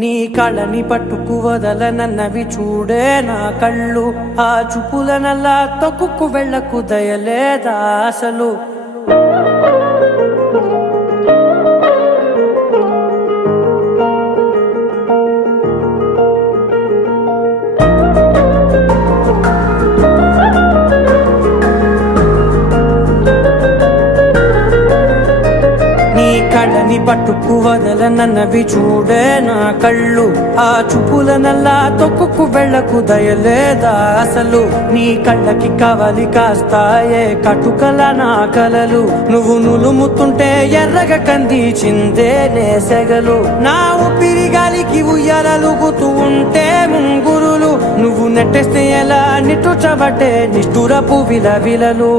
నీ కళని పట్టుకు వదలనన్నవి చూడే నా కళ్ళు. ఆ చూపులనల్లా తొక్కుకు వెళ్ళకు దయలేదా అసలు. కళ్ళని పట్టుకు వదలనన్నవి చూడే నా కళ్ళు. ఆ చూపులనల్లా తొక్కుకు వెళ్ళకు దయలేదా అసలు. నీ కళ్ళకి కవలి కాస్తాయే కటుకల నా కలలు. నువ్వు నులుముతుంటే ఎర్రగ కందిచిందే నేసెగలు. నా ఊపిరి గాలికి ఉయ్యాలలుగుతూ ఉంటే ముంగురులు. నువ్వు నెట్టేస్తే ఎలా నిట్టుచబట్టే నిష్ఠురపు విలవిలలు.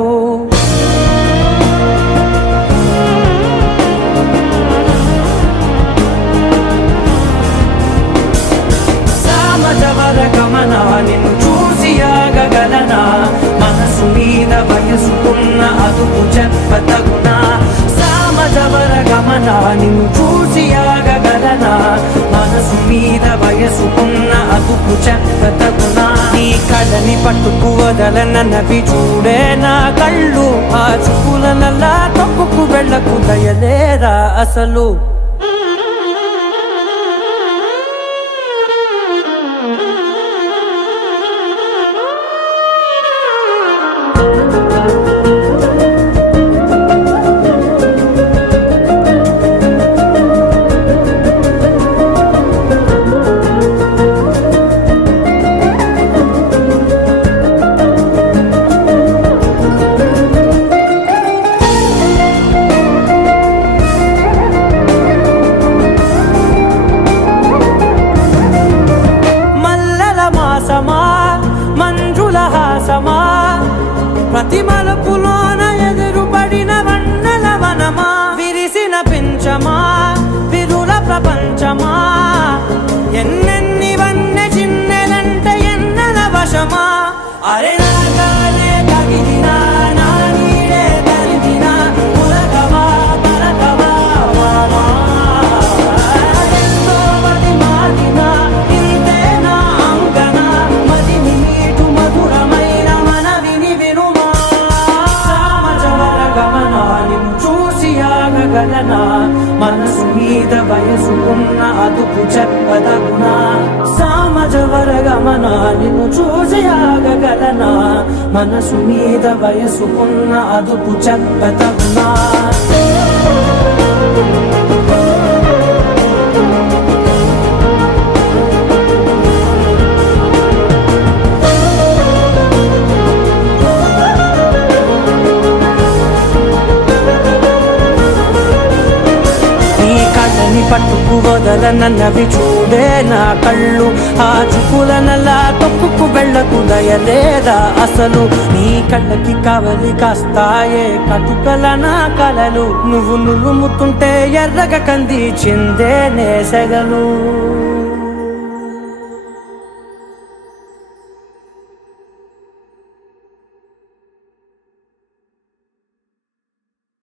నిన్ను చూసి ఆగగలనా, మనసు మీద వయసుకున్న అదుపు చెప్పతగునా. సామజవర గమన నిన్ను చూసి ఆగగలనా, మనసు మీద వయసుకున్న అదుపు చెప్పతగునా. నీ కళ్ళని పట్టుకు వదలనన్నవి చూడే నా కళ్ళు. ఆ చూపులనల్లా తొక్కుకు వెళ్ళకు దయలేరా అసలు. మంజుల హాసమా ప్రతి మలుపులోన ఎదురుపడిన వన్నెల వనమా. విరిసిన పించమా విరుల ప్రపంచమా. ఎన్నెన్ని వన్నె చిన్నెలంటే ఎన్నెల వశమా. అరే నాగాలే కగిలినా నా నీడే తరిమినా పులకవా పలకవా వామా. ఎంతో మది మారినా ఇంతేనా అంగన. మదిని నీటు మధురమైన మనవిని వినుమా. సామజవర గమన నిన్ను చూసి ఆగగలనా, మనసు మీద వయసుకున్న అదుపు చెప్పదగునా. సామజవర గమన నిన్ను చూసి ఆగగలనా, మనసు మీద వయసుకున్న అదుపు చెప్పదగునా. పట్టుకు వదలనన్నవి చూడే నా కళ్ళు. ఆ చూపులనల్లా తొక్కుకు వెళ్ళకు దయలేదా అసలు. నీ కళ్ళకి కవలి కాస్తాయే కటుకల నా కలలు. నువ్వు నులుముతుంటే ఎర్రగ కందిచిందే నేసెగలు.